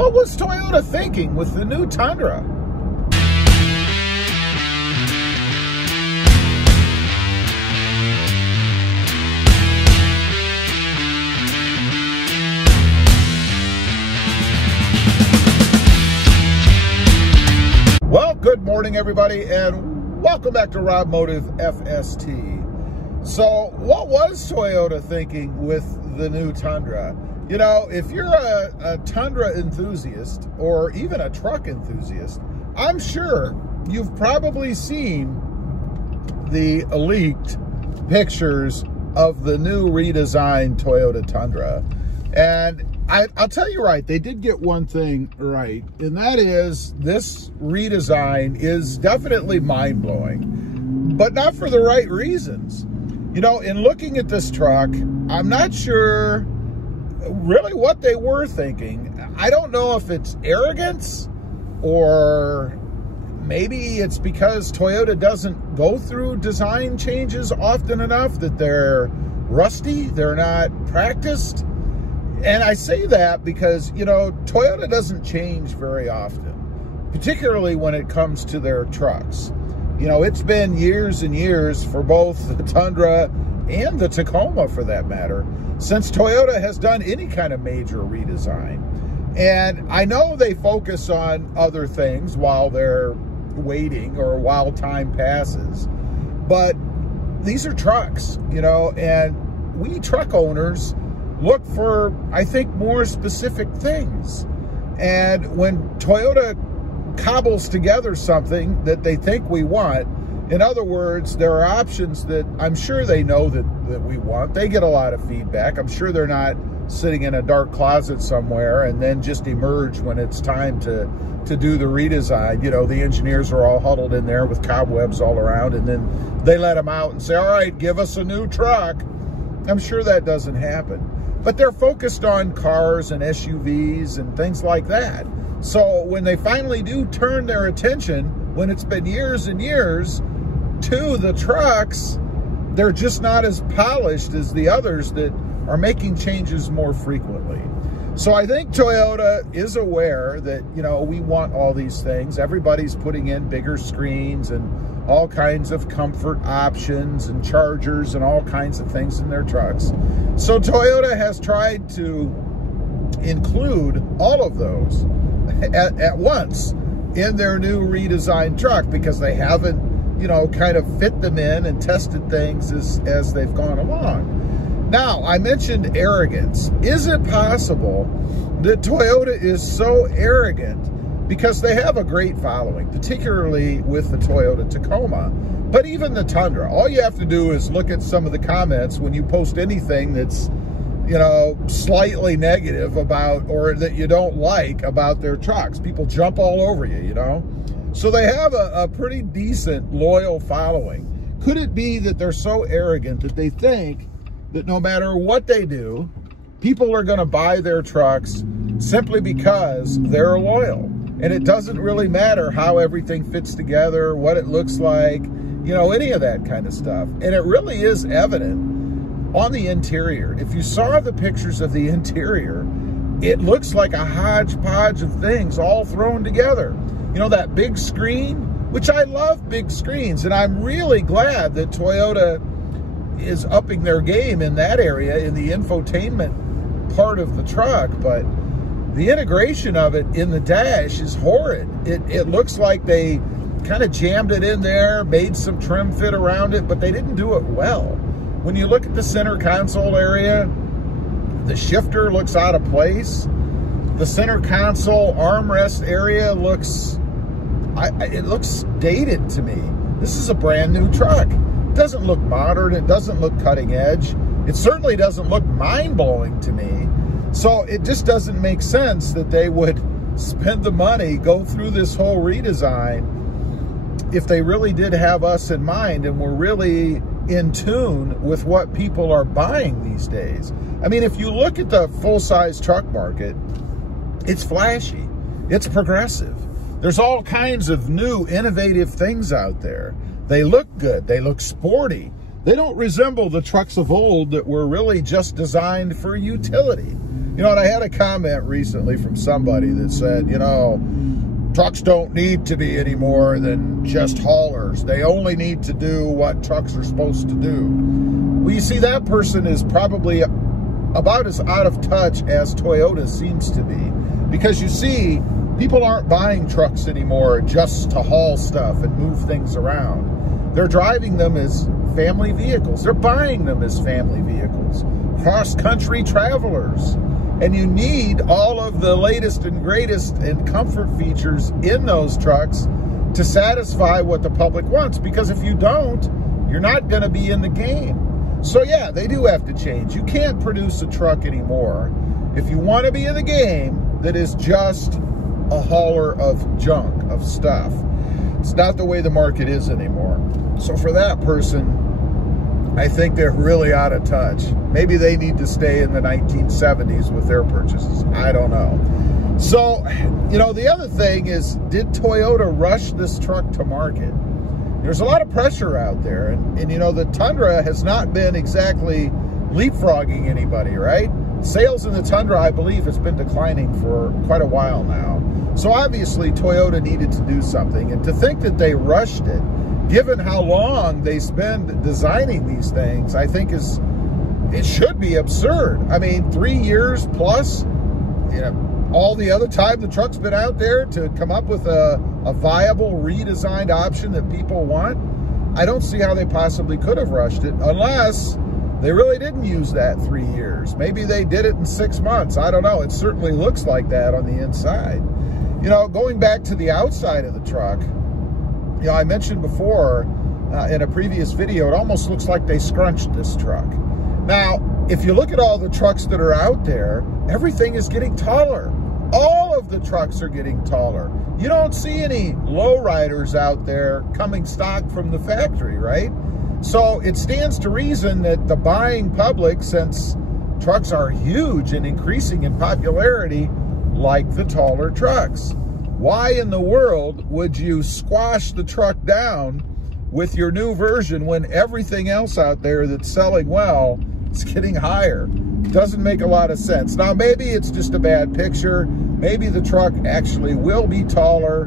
What was Toyota thinking with the new Tundra? Well, good morning, everybody, and welcome back to robmotivefst. So, what was Toyota thinking with the new Tundra? You know, if you're a Tundra enthusiast or even a truck enthusiast, I'm sure you've probably seen the leaked pictures of the new redesigned Toyota Tundra. And I'll tell you right, they did get one thing right, and that is this redesign is definitely mind-blowing, but not for the right reasons. You know, in looking at this truck, I'm not sure really what they were thinking. I don't know if it's arrogance or maybe it's because Toyota doesn't go through design changes often enough that they're rusty, they're not practiced. And I say that because, you know, Toyota doesn't change very often, particularly when it comes to their trucks. You know, it's been years and years for both the Tundra and the Tacoma, for that matter, since Toyota has done any kind of major redesign. And I know they focus on other things while they're waiting or while time passes, but these are trucks, you know, and we truck owners look for, I think, more specific things. And when Toyota cobbles together something that they think we want, in other words, there are options that I'm sure they know that we want. They get a lot of feedback. I'm sure they're not sitting in a dark closet somewhere and then just emerge when it's time to do the redesign. You know, the engineers are all huddled in there with cobwebs all around, and then they let them out and say, all right, give us a new truck. I'm sure that doesn't happen. But they're focused on cars and SUVs and things like that. So when they finally do turn their attention, when it's been years and years, to the trucks, they're just not as polished as the others that are making changes more frequently. So I think Toyota is aware that, you know, we want all these things. Everybody's putting in bigger screens and all kinds of comfort options and chargers and all kinds of things in their trucks. So Toyota has tried to include all of those at once in their new redesigned truck, because they haven't, you know, kind of fit them in and tested things as they've gone along. Now, I mentioned arrogance. Is it possible that Toyota is so arrogant because they have a great following, particularly with the Toyota Tacoma, but even the Tundra? All you have to do is look at some of the comments when you post anything that's, you know, slightly negative about, or that you don't like about their trucks. People jump all over you, you know? So they have a pretty decent, loyal following. Could it be that they're so arrogant that they think that no matter what they do, people are going to buy their trucks simply because they're loyal? And it doesn't really matter how everything fits together, what it looks like, you know, any of that kind of stuff. And it really is evident on the interior. If you saw the pictures of the interior, it looks like a hodgepodge of things all thrown together. You know, that big screen, which I love big screens, and I'm really glad that Toyota is upping their game in that area, in the infotainment part of the truck, but the integration of it in the dash is horrid. It looks like they kind of jammed it in there, made some trim fit around it, but they didn't do it well. When you look at the center console area, the shifter looks out of place. The center console armrest area looks, it looks dated to me. This is a brand new truck. It doesn't look modern. It doesn't look cutting edge. It certainly doesn't look mind-blowing to me. So it just doesn't make sense that they would spend the money, go through this whole redesign, if they really did have us in mind and were really in tune with what people are buying these days. I mean, if you look at the full-size truck market, it's flashy, it's progressive. There's all kinds of new, innovative things out there. They look good, they look sporty. They don't resemble the trucks of old that were really just designed for utility. You know, and I had a comment recently from somebody that said, you know, trucks don't need to be any more than just haulers. They only need to do what trucks are supposed to do. Well, you see, that person is probably about as out of touch as Toyota seems to be. Because you see, people aren't buying trucks anymore just to haul stuff and move things around. They're driving them as family vehicles. They're buying them as family vehicles. Cross-country travelers. And you need all of the latest and greatest and comfort features in those trucks to satisfy what the public wants. Because if you don't, you're not going to be in the game. So yeah, they do have to change. You can't produce a truck anymore if you want to be in the game that is just a hauler of junk, of stuff. It's not the way the market is anymore. So for that person, I think they're really out of touch. Maybe they need to stay in the 1970s with their purchases. I don't know. So, you know, the other thing is, did Toyota rush this truck to market? There's a lot of pressure out there. And you know, the Tundra has not been exactly leapfrogging anybody, right? Sales in the Tundra, I believe, has been declining for quite a while now. So obviously, Toyota needed to do something. And to think that they rushed it, given how long they spend designing these things, I think it should be absurd. I mean, 3 years plus, you know, all the other time the truck's been out there to come up with a viable redesigned option that people want. I don't see how they possibly could have rushed it unless they really didn't use that 3 years. Maybe they did it in 6 months. I don't know. It certainly looks like that on the inside. You know, going back to the outside of the truck, you know, I mentioned before in a previous video, it almost looks like they scrunched this truck. Now, if you look at all the trucks that are out there, everything is getting taller. All of the trucks are getting taller. You don't see any lowriders out there coming stock from the factory, right? So it stands to reason that the buying public, since trucks are huge and increasing in popularity, like the taller trucks. Why in the world would you squash the truck down with your new version when everything else out there that's selling well is getting higher? Doesn't make a lot of sense. Now, maybe it's just a bad picture. Maybe the truck actually will be taller.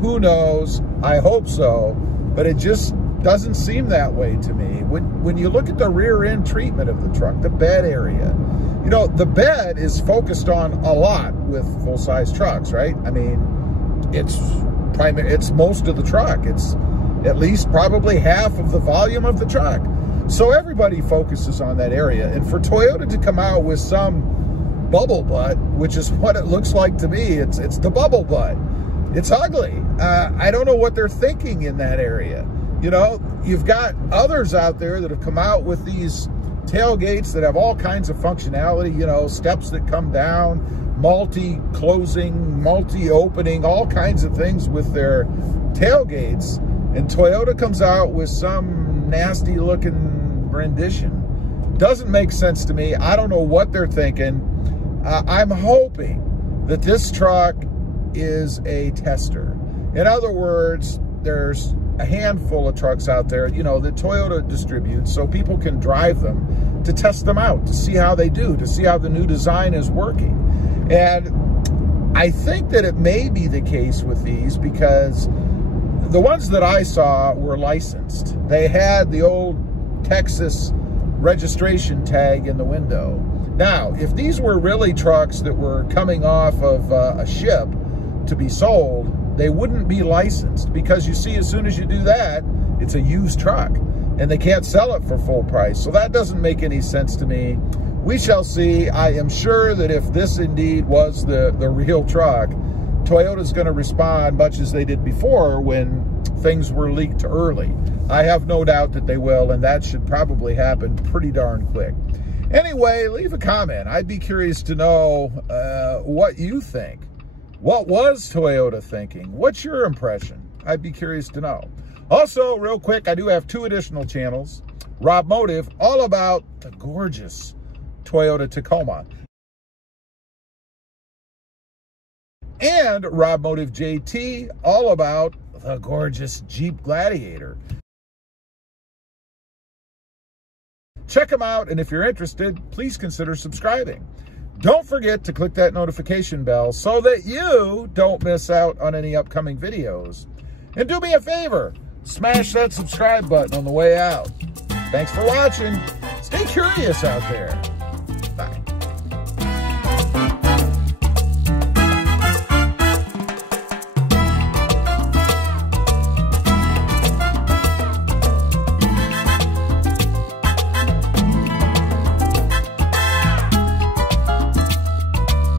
Who knows? I hope so. But it just doesn't seem that way to me. When you look at the rear end treatment of the truck, the bed area, you know, the bed is focused on a lot with full-size trucks, right? I mean, it's most of the truck. It's at least probably half of the volume of the truck. So everybody focuses on that area. And for Toyota to come out with some bubble butt, which is what it looks like to me, it's the bubble butt. It's ugly. I don't know what they're thinking in that area. You know, you've got others out there that have come out with these tailgates that have all kinds of functionality, you know, steps that come down, multi-closing, multi-opening, all kinds of things with their tailgates. And Toyota comes out with some nasty looking rendition. Doesn't make sense to me. I don't know what they're thinking. I'm hoping that this truck is a tester. In other words, there's a handful of trucks out there, you know, that Toyota distributes so people can drive them to test them out, to see how they do, to see how the new design is working. And I think that it may be the case with these because the ones that I saw were licensed. They had the old Texas registration tag in the window. Now, if these were really trucks that were coming off of a ship to be sold, they wouldn't be licensed, because you see, as soon as you do that, it's a used truck and they can't sell it for full price. So that doesn't make any sense to me. We shall see. I am sure that if this indeed was the real truck, Toyota's going to respond much as they did before when things were leaked early. I have no doubt that they will, and that should probably happen pretty darn quick. Anyway, leave a comment. I'd be curious to know what you think. What was Toyota thinking? What's your impression? I'd be curious to know. Also, real quick, I do have 2 additional channels. Rob Motive, all about the gorgeous Toyota Tacoma. And Rob Motive JT, all about the gorgeous Jeep Gladiator. Check them out, and if you're interested, please consider subscribing. Don't forget to click that notification bell so that you don't miss out on any upcoming videos. And do me a favor, smash that subscribe button on the way out. Thanks for watching. Stay curious out there.